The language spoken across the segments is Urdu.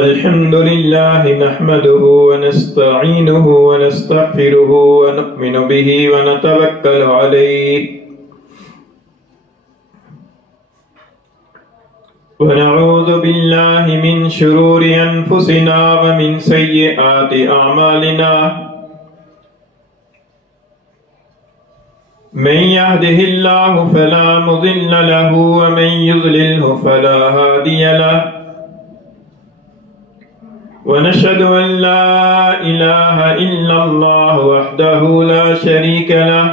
الحمد لله نحمده ونستعينه ونستغفره ونؤمن به ونتوكل عليه ونعوذ بالله من شرور أنفسنا ومن سيئات أعمالنا من يهده الله فلا مضل له ومن يضلله فلا هادي له ونشهد أن لا إله إلا الله وحده لا شريك له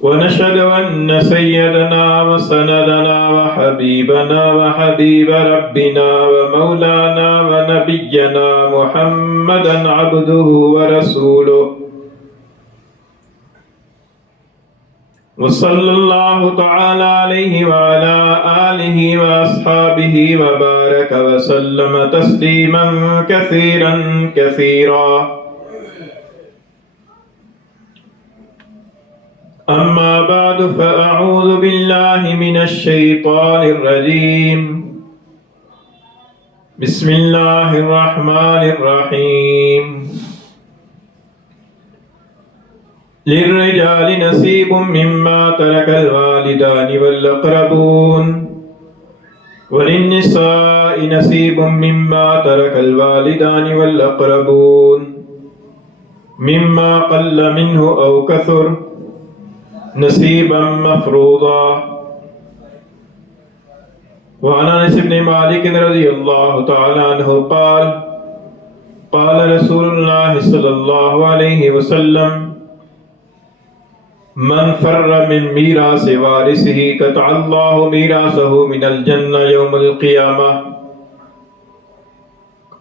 ونشهد أن سيدنا وسندنا وحبيبنا وحبيب ربنا ومولانا ونبينا محمدا عبده ورسوله وصلى الله تعالى عليه وعلى آله وأصحابه وبارك وسلم تسليما كثيرا كثيرا أما بعد فأعوذ بالله من الشيطان الرجيم بسم الله الرحمن الرحيم للرجال نصيب مما ترك الوالدان والأقربون وللنساء نصيب مما ترك الوالدان والأقربون مما قل منه أو كثر نصيبا مفروضا وعن انس بن مالك رضي الله تعالى عنه قال قال رسول الله صلى الله عليه وسلم من فر من میراث وارثه قطع الله میراثه من الجنة يوم القيامة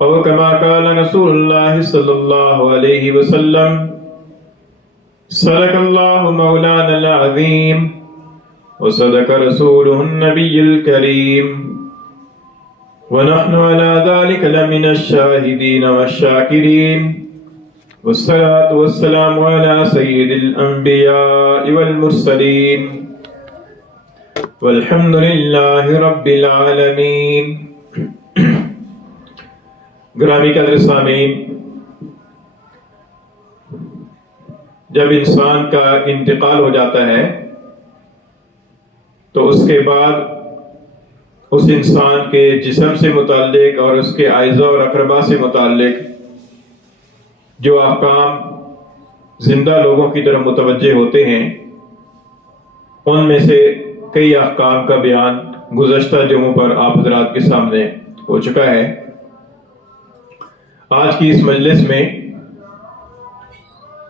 أو كما قال رسول الله صلى الله عليه وسلم صدق الله مولانا العظيم وصدق رسوله النبي الكريم ونحن على ذلك لمن الشاهدين والشاكرين والصلاة والسلام على سيد الأنبياء والمرسلين والحمد لله رب العالمين. گرامی قدر سامعین، جب انسان کا انتقال ہو جاتا ہے تو اس کے بعد اس انسان کے جسم سے متعلق اور اس کے اعضاء اور اقربا سے متعلق جو احکام زندہ لوگوں کی طرف متوجہ ہوتے ہیں، ان میں سے کئی احکام کا بیان گزشتہ جمعوں پر آپ حضرات کے سامنے ہو چکا ہے. آج کی اس مجلس میں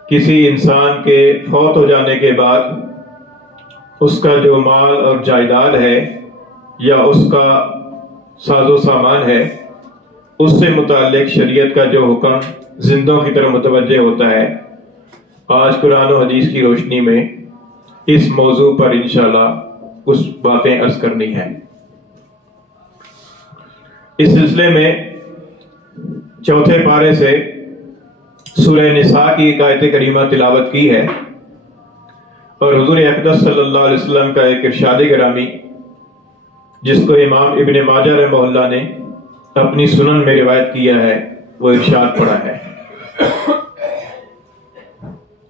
کسی انسان کے فوت ہو جانے کے بعد اس کا جو مال اور جائیداد ہے یا اس کا ساز و سامان ہے، اس سے متعلق شریعت کا جو حکم زندوں کی طرف متوجہ ہوتا ہے، آج قرآن و حدیث کی روشنی میں اس موضوع پر انشاءاللہ کچھ باتیں عرض کرنی ہیں. اس سلسلے میں چوتھے پارے سے سورہ نساء کی ایک آیت کریمہ تلاوت کی ہے اور حضور اقدس صلی اللہ علیہ وسلم کا ایک ارشاد گرامی جس کو امام ابن ماجہ رحمہ اللہ نے اپنی سنن میں روایت کیا ہے، وہ ارشاد پڑھا ہے.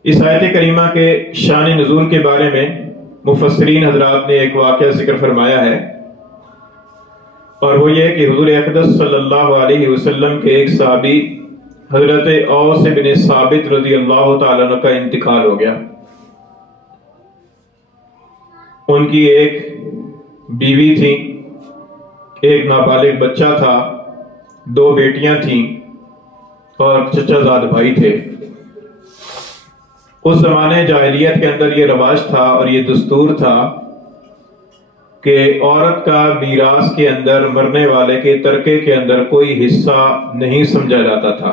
اس آیت کریمہ کے شان نزول کے بارے میں مفسرین حضرات نے ایک واقعہ ذکر فرمایا ہے، اور وہ یہ کہ حضور اقدس صلی اللہ علیہ وسلم کے ایک صحابی حضرت اوس بن ثابت رضی اللہ تعالیٰ عنہ کا انتقال ہو گیا. ان کی ایک بیوی تھی، ایک نابالغ بچہ تھا، 2 بیٹیاں تھیں اور چچا زاد بھائی تھے. اس زمانے جاہلیت کے اندر یہ رواج تھا اور یہ دستور تھا کہ عورت کا میراث کے اندر مرنے والے کے ترکے کے اندر کوئی حصہ نہیں سمجھا جاتا تھا،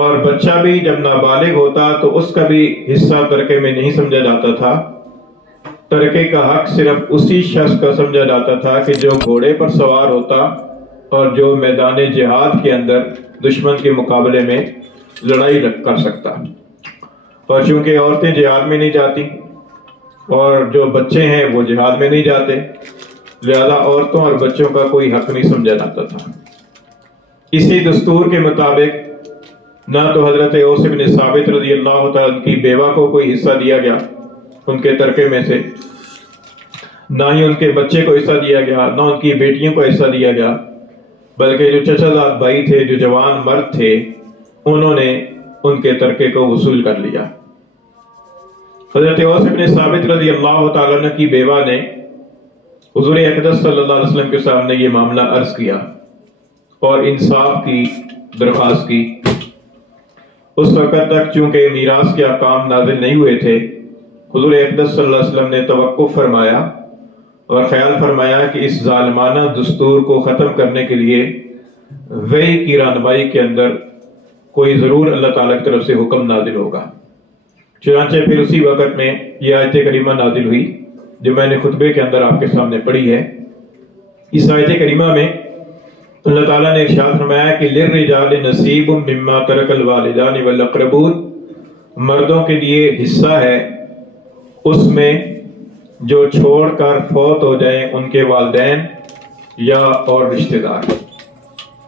اور بچہ بھی جب نابالغ ہوتا تو اس کا بھی حصہ ترکے میں نہیں سمجھا جاتا تھا. ترکے کا حق صرف اسی شخص کا سمجھا جاتا تھا کہ جو گھوڑے پر سوار ہوتا اور جو میدان جہاد کے اندر دشمن کے مقابلے میں لڑائی کر سکتا. اور چونکہ عورتیں جہاد میں نہیں جاتی اور جو بچے ہیں وہ جہاد میں نہیں جاتے، لہذا عورتوں اور بچوں کا کوئی حق نہیں سمجھا جاتا تھا۔ اسی دستور کے مطابق نہ تو حضرت اوس بن ثابت رضی اللہ تعالیٰ عنہ کی بیوہ کو کوئی حصہ دیا گیا ان کے ترکے میں سے، نہ ہی ان کے بچے کو حصہ دیا گیا، نہ ان کی بیٹیوں کو حصہ دیا گیا، بلکہ جو چچا زاد بھائی تھے، جو جوان مرد تھے، انہوں نے ان کے ترکے کو وصول کر لیا۔ حضرت اوس بن ثابت رضی اللہ تعالیٰ عنہ کی بیوہ نے حضور اقدس صلی اللہ علیہ وسلم کے سامنے یہ معاملہ عرض کیا اور انصاف کی درخواست کی۔ اس وقت تک چونکہ میراث کے احکام نازل نہیں ہوئے تھے، حضور اقدس صلی اللہ علیہ وسلم نے توقف فرمایا اور خیال فرمایا کہ اس ظالمانہ دستور کو ختم کرنے کے لیے وحی کی رہنمائی کے اندر کوئی ضرور اللہ تعالیٰ کی طرف سے حکم نازل ہوگا۔ چنانچہ پھر اسی وقت میں یہ آیت کریمہ نازل ہوئی جو میں نے خطبے کے اندر آپ کے سامنے پڑھی ہے۔ اس آیت کریمہ میں اللہ تعالیٰ نے ارشاد فرمایا کہ لِلرِّجَالِ نَصِیبٌ مِّمَّا تَرَکَ الْوَالِدَانِ وَالْأَقْرَبُونَ، مردوں کے لیے حصہ ہے اس میں جو چھوڑ کر فوت ہو جائیں ان کے والدین یا اور رشتہ دار۔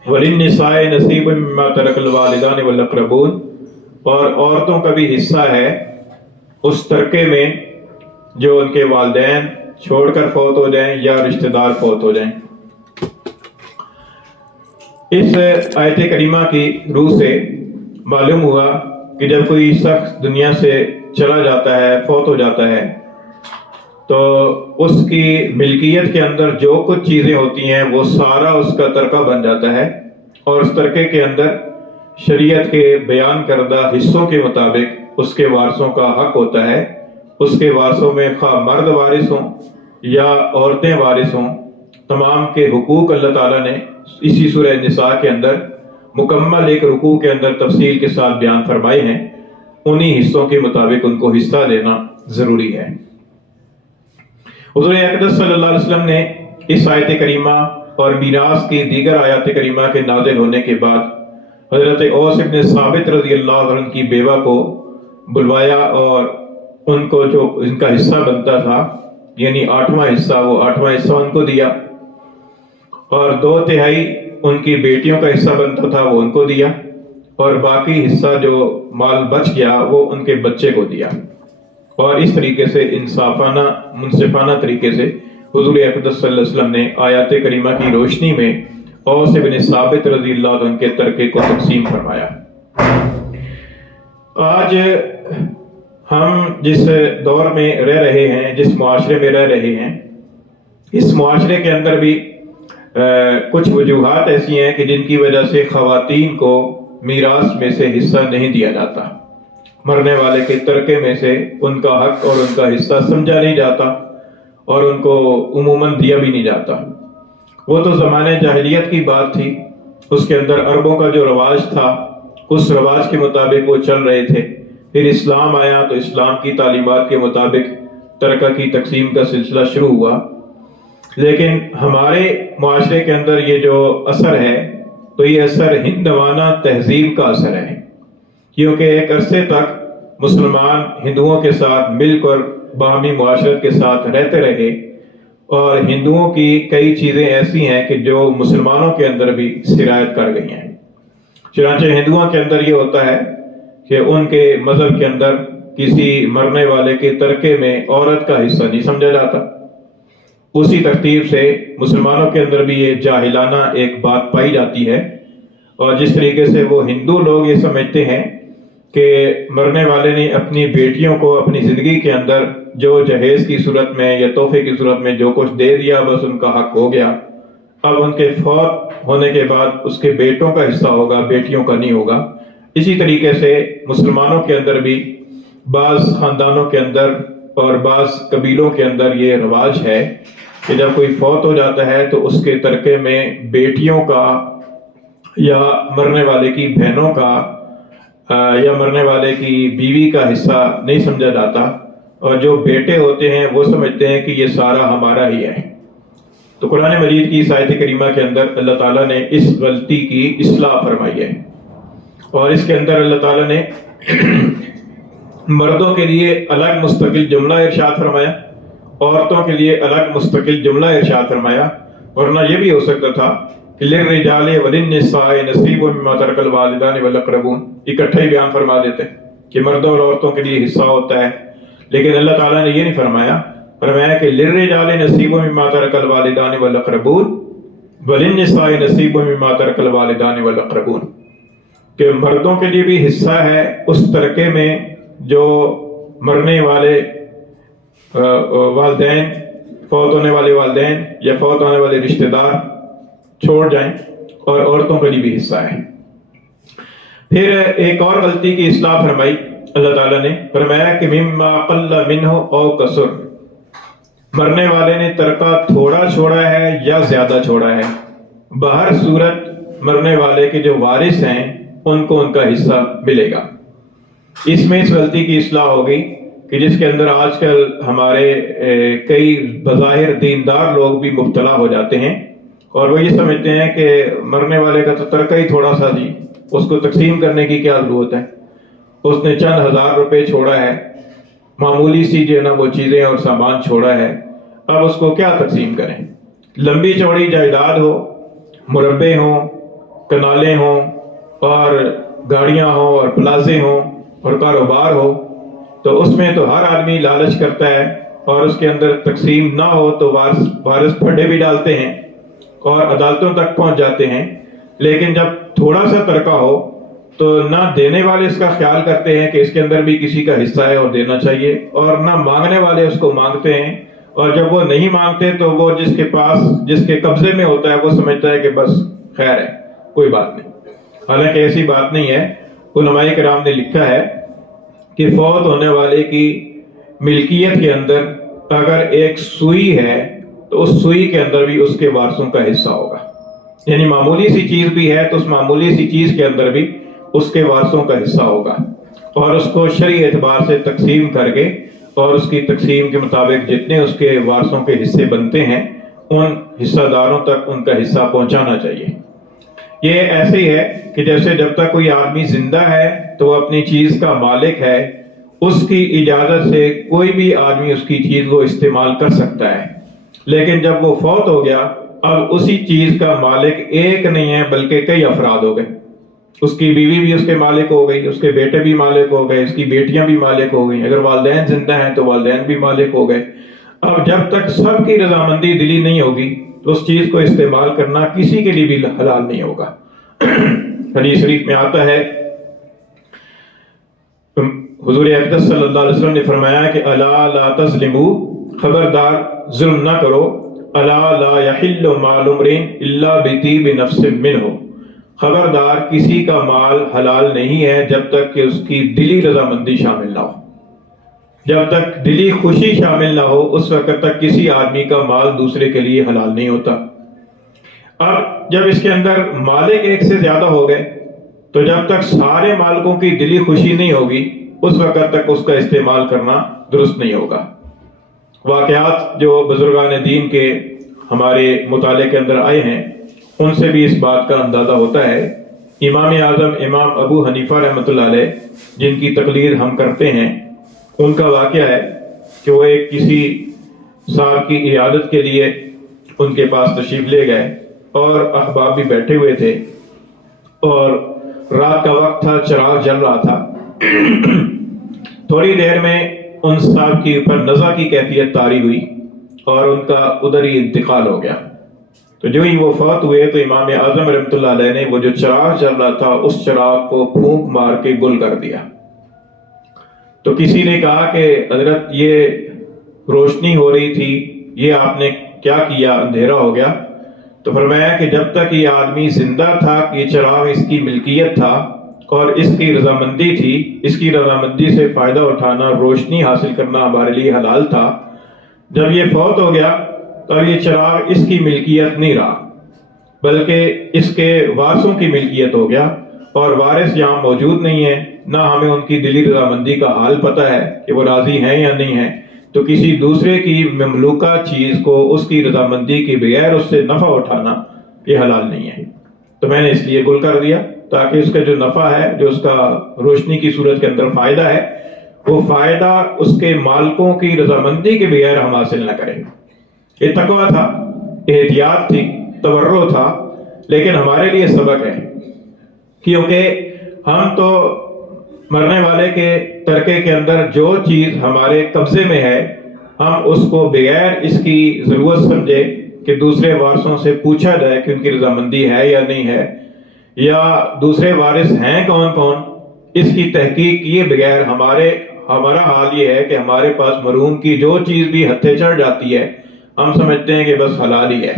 وَلِلنِّسَاءِ نَصِیبٌ مِّمَّا تَرَکَ الْوَالِدَانِ وَالْأَقْرَبُونَ، اور عورتوں کا بھی حصہ ہے اس ترکے میں جو ان کے والدین چھوڑ کر فوت ہو جائیں یا رشتہ دار فوت ہو جائیں۔ اس آیت کریمہ کی روح سے معلوم ہوا کہ جب کوئی شخص دنیا سے چلا جاتا ہے، فوت ہو جاتا ہے، تو اس کی ملکیت کے اندر جو کچھ چیزیں ہوتی ہیں وہ سارا اس کا ترکہ بن جاتا ہے، اور اس ترکے کے اندر شریعت کے بیان کردہ حصوں کے مطابق اس کے وارثوں کا حق ہوتا ہے۔ اس کے وارثوں میں خواہ مرد وارث ہوں یا عورتیں وارث ہوں، تمام کے حقوق اللہ تعالیٰ نے اسی سورہ نساء کے اندر مکمل ایک رکوع کے اندر تفصیل کے ساتھ بیان فرمائے ہیں۔ انہی حصوں کے مطابق ان کو حصہ دینا ضروری ہے۔ حضور اقدس صلی اللہ علیہ وسلم نے اس آیت کریمہ اور میراث کی دیگر آیات کریمہ کے نازل ہونے کے بعد حضرت اوس بن ثابت رضی اللہ عنہ کی بیوہ کو بلوایا اور ان کو جو ان کا حصہ بنتا تھا، یعنی 8واں حصہ، وہ 8واں حصہ ان کو دیا، اور 2/3 ان کی بیٹیوں کا حصہ بنتا تھا وہ ان کو دیا، اور باقی حصہ جو مال بچ گیا وہ ان کے بچے کو دیا۔ اور اس طریقے سے انصافانہ منصفانہ طریقے سے حضور اقدس صلی اللہ علیہ وسلم نے آیات کریمہ کی روشنی میں اوس بن ثابت رضی اللہ عنہ کے ترکے کو تقسیم فرمایا۔ آج ہم جس دور میں رہ رہے ہیں، جس معاشرے میں رہ رہے ہیں، اس معاشرے کے اندر بھی کچھ وجوہات ایسی ہیں کہ جن کی وجہ سے خواتین کو میراث میں سے حصہ نہیں دیا جاتا۔ مرنے والے کے ترکے میں سے ان کا حق اور ان کا حصہ سمجھا نہیں جاتا اور ان کو عموماً دیا بھی نہیں جاتا۔ وہ تو زمانے جاہلیت کی بات تھی، اس کے اندر عربوں کا جو رواج تھا اس رواج کے مطابق وہ چل رہے تھے۔ پھر اسلام آیا تو اسلام کی تعلیمات کے مطابق ترکہ کی تقسیم کا سلسلہ شروع ہوا۔ لیکن ہمارے معاشرے کے اندر یہ جو اثر ہے تو یہ اثر ہندوانہ تہذیب کا اثر ہے، کیونکہ ایک عرصے تک مسلمان ہندوؤں کے ساتھ مل کر باہمی معاشرت کے ساتھ رہتے رہے، اور ہندوؤں کی کئی چیزیں ایسی ہیں کہ جو مسلمانوں کے اندر بھی سرایت کر گئی ہیں۔ چنانچہ ہندوؤں کے اندر یہ ہوتا ہے کہ ان کے مذہب کے اندر کسی مرنے والے کے ترکے میں عورت کا حصہ نہیں سمجھا جاتا۔ اسی ترتیب سے مسلمانوں کے اندر بھی یہ جاہلانہ ایک بات پائی جاتی ہے، اور جس طریقے سے وہ ہندو لوگ یہ سمجھتے ہیں کہ مرنے والے نے اپنی بیٹیوں کو اپنی زندگی کے اندر جو جہیز کی صورت میں یا تحفے کی صورت میں جو کچھ دے دیا بس ان کا حق ہو گیا، اب ان کے فوت ہونے کے بعد اس کے بیٹوں کا حصہ ہوگا، بیٹیوں کا نہیں ہوگا۔ اسی طریقے سے مسلمانوں کے اندر بھی بعض خاندانوں کے اندر اور بعض قبیلوں کے اندر یہ رواج ہے کہ جب کوئی فوت ہو جاتا ہے تو اس کے ترکے میں بیٹیوں کا یا مرنے والے کی بہنوں کا یا مرنے والے کی بیوی کا حصہ نہیں سمجھا جاتا، اور جو بیٹے ہوتے ہیں وہ سمجھتے ہیں کہ یہ سارا ہمارا ہی ہے۔ تو قرآن مجید کی اس آیت کریمہ کے اندر اللہ تعالیٰ نے اس غلطی کی اصلاح فرمائی ہے، اور اس کے اندر اللہ تعالیٰ نے مردوں کے لیے الگ مستقل جملہ ارشاد فرمایا عورتوں کے لیے الگ مستقل جملہ ارشاد فرمایا، ورنہ یہ بھی ہو سکتا تھا کہ للرجال وللنساء نصیب مما ترک الوالدان والاقربون، اکٹھے ہی بیان فرما دیتے کہ مردوں اور عورتوں کے لیے حصہ ہوتا ہے، لیکن اللہ تعالیٰ نے یہ نہیں فرمایا، فرمایا کہ للرجال نصیب مما ترک الوالدان والاقربون وللنساء نصیب مما ترک الوالدان والاقربون، کہ مردوں کے لیے بھی حصہ ہے اس ترکے میں جو مرنے والے والدین، فوت ہونے والے والدین یا فوت ہونے والے رشتہ دار چھوڑ جائیں، اور عورتوں کے لیے بھی حصہ ہے۔ پھر ایک اور غلطی کی اصلاح فرمائی اللہ تعالیٰ نے، فرمایا کہ مما قل منہ او کثر، مرنے والے نے ترکہ تھوڑا چھوڑا ہے یا زیادہ چھوڑا ہے، بہر صورت مرنے والے کے جو وارث ہیں ان کو ان کا حصہ ملے گا۔ اس میں اس غلطی کی اصلاح ہوگی کہ جس کے اندر آج کل ہمارے کئی بظاہر دیندار لوگ بھی مبتلا ہو جاتے ہیں، اور وہ یہ سمجھتے ہیں کہ مرنے والے کا تو ترکہ ہی تھوڑا سا جی، اس کو تقسیم کرنے کی کیا ضرورت ہے، اس نے چند ہزار روپے چھوڑا ہے، معمولی سی جو ہے نا وہ چیزیں اور سامان چھوڑا ہے، اب اس کو کیا تقسیم کریں۔ لمبی چوڑی جائیداد ہو، مربے ہوں، کنالیں ہوں، اور گاڑیاں ہوں، اور پلازے ہوں، اور کاروبار ہو، تو اس میں تو ہر آدمی لالچ کرتا ہے، اور اس کے اندر تقسیم نہ ہو تو وارث پھڈے بھی ڈالتے ہیں اور عدالتوں تک پہنچ جاتے ہیں، لیکن جب تھوڑا سا ترکہ ہو تو نہ دینے والے اس کا خیال کرتے ہیں کہ اس کے اندر بھی کسی کا حصہ ہے اور دینا چاہیے، اور نہ مانگنے والے اس کو مانگتے ہیں، اور جب وہ نہیں مانگتے تو وہ جس کے پاس، جس کے قبضے میں ہوتا ہے، وہ سمجھتا ہے کہ بس خیر ہے، کوئی بات نہیں۔ حالانکہ ایسی بات نہیں ہے۔ علماء کرام نے لکھا ہے کہ فوت ہونے والے کی ملکیت کے اندر اگر ایک سوئی ہے تو اس سوئی کے اندر بھی اس کے وارثوں کا حصہ ہوگا، یعنی معمولی سی چیز بھی ہے تو اس معمولی سی چیز کے اندر بھی اس کے وارثوں کا حصہ ہوگا، اور اس کو شرعی اعتبار سے تقسیم کر کے، اور اس کی تقسیم کے مطابق جتنے اس کے وارثوں کے حصے بنتے ہیں ان حصہ داروں تک ان کا حصہ پہنچانا چاہیے۔ یہ ایسے ہی ہے کہ جیسے جب تک کوئی آدمی زندہ ہے تو وہ اپنی چیز کا مالک ہے، اس کی اجازت سے کوئی بھی آدمی اس کی چیز کو استعمال کر سکتا ہے، لیکن جب وہ فوت ہو گیا اب اسی چیز کا مالک ایک نہیں ہے بلکہ کئی افراد ہو گئے، اس کی بیوی بھی اس کے مالک ہو گئی، اس کے بیٹے بھی مالک ہو گئے، اس کی بیٹیاں بھی مالک ہو گئی، اگر والدین زندہ ہیں تو والدین بھی مالک ہو گئے۔ اب جب تک سب کی رضامندی دلی نہیں ہوگی تو اس چیز کو استعمال کرنا کسی کے لیے بھی حلال نہیں ہوگا۔ حدیث شریف میں آتا ہے، حضور اقدس صلی اللہ علیہ وسلم نے فرمایا کہ الا لا تظلموا، خبردار ظلم نہ کرو، الا لا یحل مال امرئ الا بطیب نفس منہ، خبردار کسی کا مال حلال نہیں ہے جب تک کہ اس کی دلی رضامندی شامل نہ ہو، جب تک دلی خوشی شامل نہ ہو اس وقت تک کسی آدمی کا مال دوسرے کے لیے حلال نہیں ہوتا۔ اب جب اس کے اندر مالک ایک سے زیادہ ہو گئے تو جب تک سارے مالکوں کی دلی خوشی نہیں ہوگی اس وقت تک اس کا استعمال کرنا درست نہیں ہوگا۔ واقعات جو بزرگان دین کے ہمارے مطالعے کے اندر آئے ہیں ان سے بھی اس بات کا اندازہ ہوتا ہے۔ امام اعظم امام ابو حنیفہ رحمۃ اللہ علیہ جن کی تقلید ہم کرتے ہیں، ان کا واقعہ ہے کہ وہ ایک کسی صاحب کی عیادت کے لیے ان کے پاس تشریف لے گئے، اور احباب بھی بیٹھے ہوئے تھے، اور رات کا وقت تھا، چراغ جل رہا تھا۔ تھوڑی دیر میں ان صاحب کے اوپر نزع کی کیفیت طاری ہوئی اور ان کا ادھر ہی انتقال ہو گیا۔ تو جو ہی وہ فوت ہوئے تو امام اعظم رحمۃ اللہ علیہ نے وہ جو چراغ جل رہا تھا اس چراغ کو پھونک مار کے گل کر دیا۔ تو کسی نے کہا کہ حضرت یہ روشنی ہو رہی تھی، یہ آپ نے کیا کیا، اندھیرا ہو گیا؟ تو فرمایا کہ جب تک یہ آدمی زندہ تھا یہ چراغ اس کی ملکیت تھا اور اس کی رضامندی تھی، اس کی رضامندی سے فائدہ اٹھانا، روشنی حاصل کرنا ہمارے لیے حلال تھا۔ جب یہ فوت ہو گیا تو یہ چراغ اس کی ملکیت نہیں رہا بلکہ اس کے وارثوں کی ملکیت ہو گیا، اور وارث یہاں موجود نہیں ہے، نہ ہمیں ان کی دلی رضامندی کا حال پتہ ہے کہ وہ راضی ہیں یا نہیں ہیں، تو کسی دوسرے کی مملوکہ چیز کو اس کی رضامندی کے بغیر اس سے نفع اٹھانا یہ حلال نہیں ہے۔ تو میں نے اس لیے گل کر دیا تاکہ اس کا جو نفع ہے، جو اس کا روشنی کی صورت کے اندر فائدہ ہے، وہ فائدہ اس کے مالکوں کی رضامندی کے بغیر ہم حاصل نہ کریں۔ یہ تقویٰ تھا، احتیاط تھی، تورع تھا، لیکن ہمارے لیے سبق ہے، کیونکہ ہم تو مرنے والے کے ترکے کے اندر جو چیز ہمارے قبضے میں ہے، ہم اس کو بغیر اس کی ضرورت سمجھے کہ دوسرے وارثوں سے پوچھا جائے کہ ان کی رضامندی ہے یا نہیں ہے، یا دوسرے وارث ہیں کون کون، اس کی تحقیق کیے بغیر ہمارا حال یہ ہے کہ ہمارے پاس مرحوم کی جو چیز بھی ہتھے چڑھ جاتی ہے ہم سمجھتے ہیں کہ بس حلال ہی ہے۔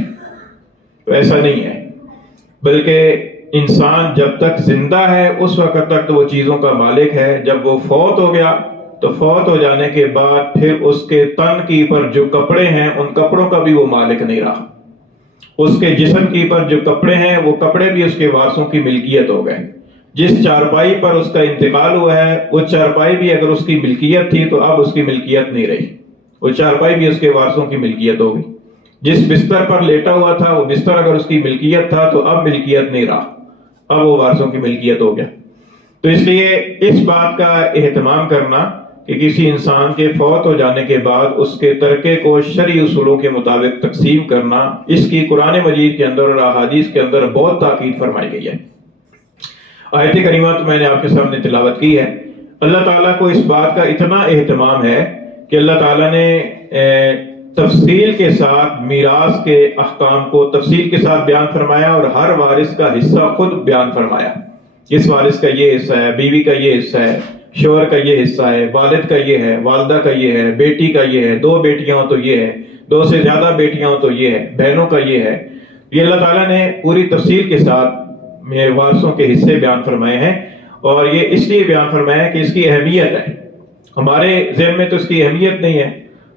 تو ایسا نہیں ہے، بلکہ انسان جب تک زندہ ہے اس وقت تک تو وہ چیزوں کا مالک ہے۔ جب وہ فوت ہو گیا تو فوت ہو جانے کے بعد پھر اس کے تن کی پر جو کپڑے ہیں ان کپڑوں کا بھی وہ مالک نہیں رہا، اس کے جسم کی پر جو کپڑے ہیں وہ کپڑے بھی اس کے وارثوں کی ملکیت ہو گئے۔ جس چارپائی پر اس کا انتقال ہوا ہے وہ چارپائی بھی اگر اس کی ملکیت تھی تو اب اس کی ملکیت نہیں رہی، وہ چارپائی بھی اس کے وارثوں کی ملکیت ہو گئی۔ جس بستر پر لیٹا ہوا تھا وہ بستر اگر اس کی ملکیت تھا تو اب ملکیت نہیں رہا، اب وہ وارثوں کی ملکیت ہو گیا۔ تو اس لیے اس بات کا اہتمام کرنا کہ کسی انسان کے فوت ہو جانے کے بعد اس کے ترکے کو شرعی اصولوں کے مطابق تقسیم کرنا، اس کی قرآن مجید کے اندر اور احادیث کے اندر بہت تاکید فرمائی گئی ہے۔ آیت کریمہ تو میں نے آپ کے سامنے تلاوت کی ہے۔ اللہ تعالیٰ کو اس بات کا اتنا اہتمام ہے کہ اللہ تعالیٰ نے تفصیل کے ساتھ میراث کے احکام کو تفصیل کے ساتھ بیان فرمایا اور ہر وارث کا حصہ خود بیان فرمایا۔ اس وارث کا یہ حصہ ہے، بیوی کا یہ حصہ ہے، شوہر کا یہ حصہ ہے، والد کا یہ ہے، والدہ کا یہ ہے، بیٹی کا یہ ہے، 2 بیٹیاں ہوں تو یہ ہے، 2 سے زیادہ بیٹیاں ہوں تو یہ ہے، بہنوں کا یہ ہے۔ یہ اللہ تعالیٰ نے پوری تفصیل کے ساتھ وارثوں کے حصے بیان فرمائے ہیں، اور یہ اس لیے بیان فرمایا ہے کہ اس کی اہمیت ہے۔ ہمارے ذہن میں تو اس کی اہمیت نہیں ہے،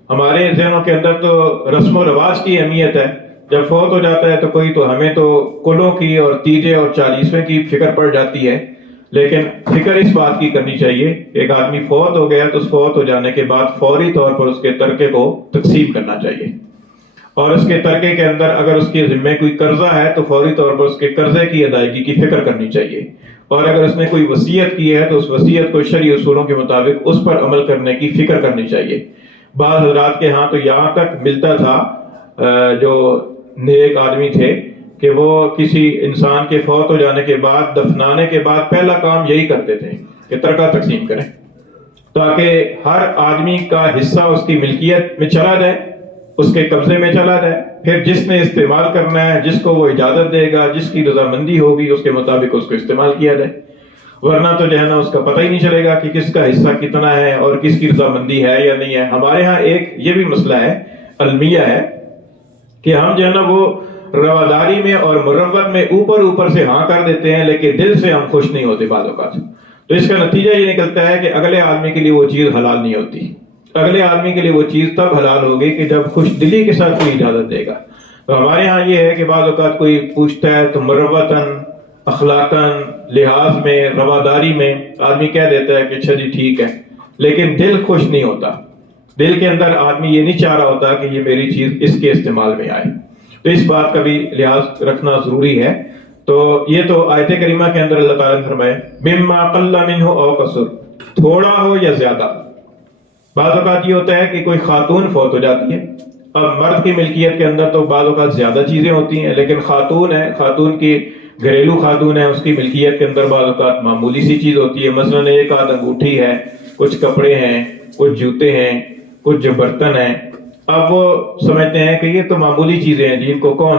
ہمارے ذہنوں کے اندر تو رسم و رواج کی اہمیت ہے۔ جب فوت ہو جاتا ہے تو کوئی تو ہمیں تو کلوں کی اور تیجے اور 40ویں کی فکر پڑ جاتی ہے، لیکن فکر اس بات کی کرنی چاہیے کہ ایک آدمی فوت ہو گیا تو اس فوت ہو جانے کے بعد فوری طور پر اس کے ترکے کو تقسیم کرنا چاہیے، اور اس کے ترکے کے اندر اگر اس کے ذمہ کوئی قرضہ ہے تو فوری طور پر اس کے قرضے کی ادائیگی کی فکر کرنی چاہیے، اور اگر اس نے کوئی وصیت کی ہے تو اس وصیت کو شرعی اصولوں کے مطابق اس پر عمل کرنے کی فکر کرنی چاہیے۔ بعض حضرات کے ہاں تو یہاں تک ملتا تھا، جو نیک آدمی تھے، کہ وہ کسی انسان کے فوت ہو جانے کے بعد دفنانے کے بعد پہلا کام یہی کرتے تھے کہ ترکہ تقسیم کریں، تاکہ ہر آدمی کا حصہ اس کی ملکیت میں چلا جائے، اس کے قبضے میں چلا جائے، پھر جس نے استعمال کرنا ہے، جس کو وہ اجازت دے گا، جس کی رضامندی ہوگی، اس کے مطابق اس کو استعمال کیا جائے، ورنہ تو جو ہے نا اس کا پتہ ہی نہیں چلے گا کہ کس کا حصہ کتنا ہے اور کس کی رضامندی ہے یا نہیں ہے۔ ہمارے ہاں ایک یہ بھی مسئلہ ہے، المیہ ہے، کہ ہم جو ہے نا وہ رواداری میں اور مروت میں اوپر سے ہاں کر دیتے ہیں، لیکن دل سے ہم خوش نہیں ہوتے بعض اوقات۔ تو اس کا نتیجہ یہ نکلتا ہے کہ اگلے آدمی کے لیے وہ چیز حلال نہیں ہوتی، اگلے آدمی کے لیے وہ چیز تب حلال ہوگی کہ جب خوش دلی کے ساتھ کوئی اجازت دے گا۔ تو ہمارے ہاں یہ ہے کہ بعض اوقات کوئی پوچھتا ہے تو مروتاً، اخلاقاً، لحاظ میں، رواداری میں آدمی کہہ دیتا ہے کہ اچھا جی ٹھیک ہے، لیکن دل خوش نہیں ہوتا، دل کے اندر آدمی یہ نہیں چاہ رہا ہوتا کہ یہ میری چیز اس کے استعمال میں آئے۔ تو اس بات کا بھی لحاظ رکھنا ضروری ہے۔ تو یہ تو آیت کریمہ کے اندر اللہ تعالیٰ نے فرمائے مما قل منہ او کثر، تھوڑا ہو یا زیادہ۔ بعض اوقات یہ ہوتا ہے کہ کوئی خاتون فوت ہو جاتی ہے، اب مرد کی ملکیت کے اندر تو بعض اوقات زیادہ چیزیں ہوتی ہیں، لیکن خاتون ہے، خاتون کی گھریلو خاتون ہے، اس کی ملکیت کے اندر بعض اوقات معمولی سی چیز ہوتی ہے، مثلاً ایک آدھ انگوٹھی ہے، کچھ کپڑے ہیں، کچھ جوتے ہیں، کچھ جو برتن ہیں۔ اب وہ سمجھتے ہیں کہ یہ تو معمولی چیزیں ہیں جن کو کون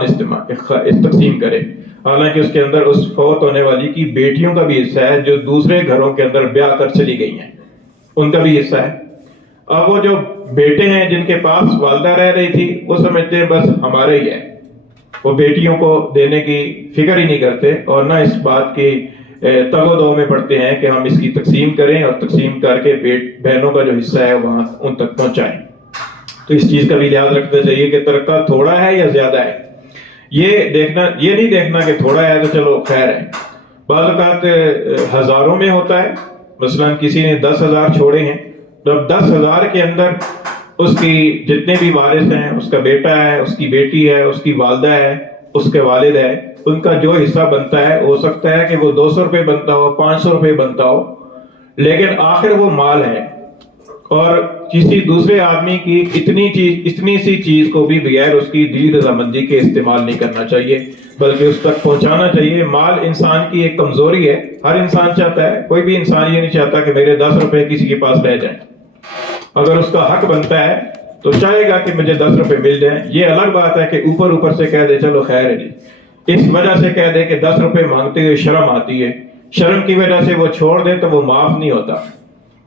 تقسیم کرے، حالانکہ اس کے اندر اس فوت ہونے والی کی بیٹیوں کا بھی حصہ ہے جو دوسرے گھروں کے اندر بیاہ کر چلی گئی ہیں، ان کا بھی حصہ ہے۔ اب وہ جو بیٹے ہیں جن کے پاس والدہ رہ رہی تھی وہ سمجھتے ہیں بس ہمارے ہی ہے، وہ بیٹیوں کو دینے کی فکر ہی نہیں کرتے، اور نہ اس بات کی تگ و دو میں پڑتے ہیں کہ ہم اس کی تقسیم کریں اور تقسیم کر کے بہنوں کا جو حصہ ہے وہاں ان تک پہنچائیں۔ تو اس چیز کا بھی لحاظ رکھنا چاہیے کہ ترکہ تھوڑا ہے یا زیادہ ہے۔ یہ نہیں دیکھنا کہ تھوڑا ہے تو چلو خیر ہے، بعض اوقات ہزاروں میں ہوتا ہے، مثلاً کسی نے 10,000 چھوڑے ہیں، تو اب 10,000 کے اندر اس کی جتنے بھی وارث ہیں، اس کا بیٹا ہے، اس کی بیٹی ہے، اس کی والدہ ہے، اس کے والد ہے، ان کا جو حصہ بنتا ہے ہو سکتا ہے کہ وہ 200 روپے بنتا ہو، 500 روپے بنتا ہو، لیکن آخر وہ مال ہے، اور کسی دوسرے آدمی کی اتنی سی چیز کو بھی بغیر اس کی دلی رضامندی کے استعمال نہیں کرنا چاہیے، بلکہ اس تک پہنچانا چاہیے۔ مال انسان کی ایک کمزوری ہے، ہر انسان چاہتا ہے، کوئی بھی انسان یہ نہیں چاہتا کہ میرے 10 روپے کسی کے پاس رہ جائیں۔ اگر اس کا حق بنتا ہے تو چاہے گا کہ مجھے 10 روپے مل جائیں۔ یہ الگ بات ہے کہ اوپر سے کہہ دے چلو خیر ہے جی، اس وجہ سے کہہ دے کہ 10 روپے مانگتے ہوئے شرم آتی ہے، شرم کی وجہ سے وہ چھوڑ دے تو وہ معاف نہیں ہوتا۔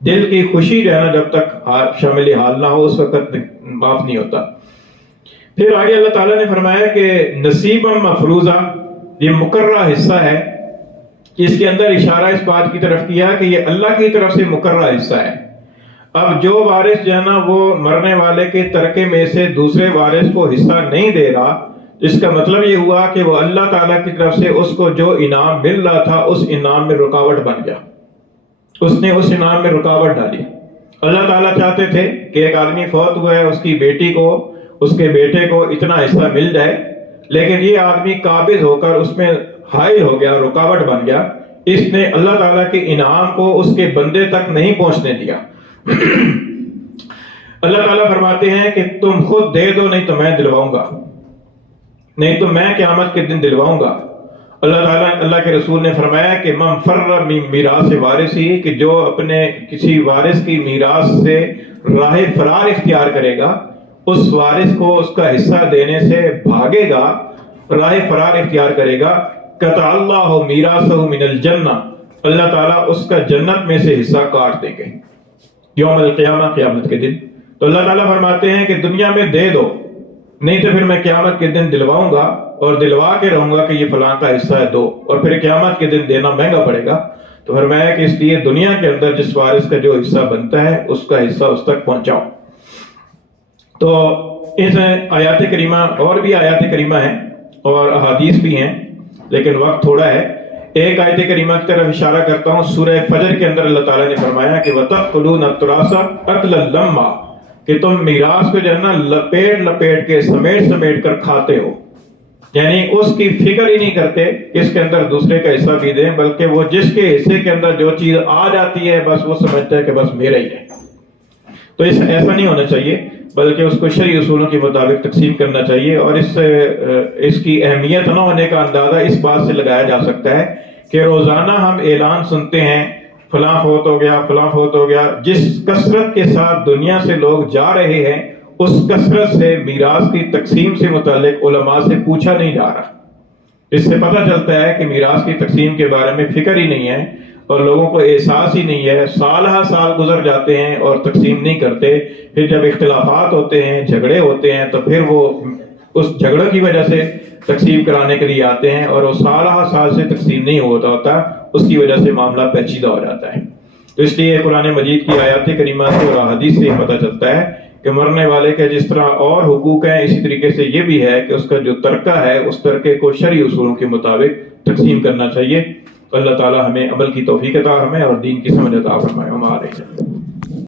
دل کی خوشی جو ہے نا، جب تک شامل حال نہ ہو اس وقت معاف نہیں ہوتا۔ پھر آگے اللہ تعالیٰ نے فرمایا کہ نصیبا مفروضہ، یہ مقررہ حصہ ہے۔ اس کے اندر اشارہ اس بات کی طرف کیا کہ یہ اللہ کی طرف سے مقررہ حصہ ہے۔ اب جو وارث جو ہے نا وہ مرنے والے کے ترکے میں سے دوسرے وارث کو حصہ نہیں دے رہا، اس کا مطلب یہ ہوا کہ وہ اللہ تعالیٰ کی طرف سے اس کو جو انعام مل رہا تھا اس انعام میں رکاوٹ بن گیا، اس نے اس انعام میں رکاوٹ ڈالی۔ اللہ تعالیٰ چاہتے تھے کہ ایک آدمی فوت ہوا ہے، اس کی بیٹی کو، اس کے بیٹے کو اتنا حصہ مل جائے، لیکن یہ آدمی قابض ہو کر اس میں حائل ہو گیا، رکاوٹ بن گیا۔ اس نے اللہ تعالیٰ کے انعام کو اس کے بندے تک نہیں پہنچنے دیا۔ اللہ تعالیٰ فرماتے ہیں کہ تم خود دے دو، نہیں تو میں دلواؤں گا، نہیں تو میں قیامت کے دن دلواؤں گا۔ اللہ کے رسول نے فرمایا کہ من فر من میراث وارثی، کہ جو اپنے کسی وارث کی میراث سے راہ فرار اختیار کرے گا، اس وارث کو اس کا حصہ دینے سے بھاگے گا، راہ فرار اختیار کرے گا، قطع اللہ میراثہ من الجنہ، اللہ تعالیٰ اس کا جنت میں سے حصہ کاٹ دیں گے یوم القیامہ، قیامت کے دن۔ تو اللہ تعالیٰ فرماتے ہیں کہ دنیا میں دے دو، نہیں تو پھر میں قیامت کے دن دلواؤں گا اور دلوا کے رہوں گا کہ یہ فلاں کا حصہ ہے دو، اور پھر قیامت کے دن دینا مہنگا پڑے گا۔ تو فرمایا کہ اس لیے دنیا کے اندر جس وارث کا جو حصہ بنتا ہے اس کا حصہ اس تک پہنچاؤ۔ تو اس آیات کریمہ، اور بھی آیات کریمہ ہیں اور احادیث بھی ہیں، لیکن وقت تھوڑا ہے۔ ایک آیت کریمہ کی طرف اشارہ کرتا ہوں۔ سورہ فجر کے اندر اللہ تعالیٰ نے فرمایا کہ وَتَأْكُلُونَ التُّرَاثَ أَكْلًا لَمًّا، کہ تم میراث کو جو ہے نا لپیٹ کے سمیٹ کر کھاتے ہو، یعنی اس کی فکر ہی نہیں کرتے اس کے اندر دوسرے کا حصہ بھی دیں، بلکہ وہ جس کے حصے کے اندر جو چیز آ جاتی ہے بس وہ سمجھتا ہے کہ بس میرا ہی ہے۔ تو ایسا نہیں ہونا چاہیے، بلکہ اس کو شرعی اصولوں کے مطابق تقسیم کرنا چاہیے۔ اور اس کی اہمیت نہ ہونے کا اندازہ اس بات سے لگایا جا سکتا ہے کہ روزانہ ہم اعلان سنتے ہیں فلاں فوت ہو گیا، فلاں فوت ہو گیا۔ جس کثرت کے ساتھ دنیا سے لوگ جا رہے ہیں، اس کثرت سے میراث کی تقسیم سے متعلق علماء سے پوچھا نہیں جا رہا۔ اس سے پتہ چلتا ہے کہ میراث کی تقسیم کے بارے میں فکر ہی نہیں ہے اور لوگوں کو احساس ہی نہیں ہے۔ سال ہا سال گزر جاتے ہیں اور تقسیم نہیں کرتے۔ پھر جب اختلافات ہوتے ہیں، جھگڑے ہوتے ہیں، تو پھر وہ اس جھگڑوں کی وجہ سے تقسیم کرانے کے لیے آتے ہیں، اور وہ سال ہا سال سے تقسیم نہیں ہوتا، اس کی وجہ سے معاملہ پیچیدہ ہو جاتا ہے۔ تو اس لیے قرآن مجید کی آیات کریمہ سے اور احادیث سے پتہ چلتا ہے کہ مرنے والے کے جس طرح اور حقوق ہیں، اسی طریقے سے یہ بھی ہے کہ اس کا جو ترکہ ہے اس ترکے کو شرعی اصولوں کے مطابق تقسیم کرنا چاہیے۔ اللہ تعالی ہمیں عمل کی توفیق عطا فرمائے اور دین کی سمجھ عطا فرمائے۔ ہمارے